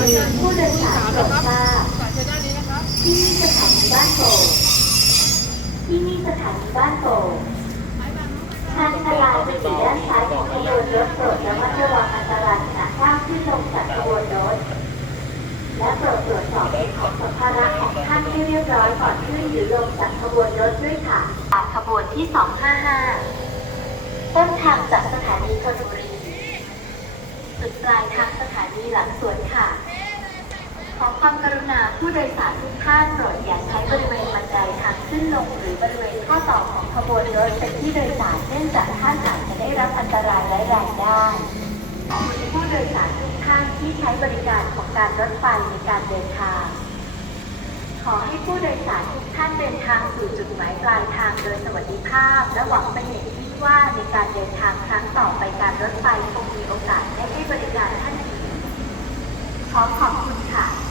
ผู้โดยสารบอกว่าที่นี่สถานีบ้านโป่งที่นี่สถานีบ้านโป่งทางทลายไปสู่ด้านซ้ายของขบวนรถโปรดระมัดระวังอันตรายขณะข้ามขึ้นลงจากขบวนรถ และโปรดตรวจสอบเอกของสัมภาระของท่านให้เรียบร้อยก่อนขึ้นหรือลงจากขบวนรถด้วยค่ะขบวนที่ 255 ต้นทางจากสถานีธนบุรีสุดปลายทางสถานีหลังสวนค่ะ ขอความกรุณาผู้โดยสารทุกท่านโปรดอย่าใช้บริเวณบันไดทางขึ้นลงหรือบริเวณข้อต่อของขบวนรถเป็นที่โดยสารเนื่องจากท่านอาจจะได้รับอันตรายร้ายแรงได้ขอบคุณผู้โดยสารทุกท่านที่ใช้บริการของการรถไฟในการเดินทาง ขอให้ผู้โดยสารทุกท่านเดินทางสู่จุดหมายปลายทางโดยสวัสดิภาพ และหวังเป็นอย่างยิ่งว่าในการเดินทางครั้งต่อไปการรถไฟคงมีโอกาสได้ให้บริการท่านอีกขอขอบคุณค่ะ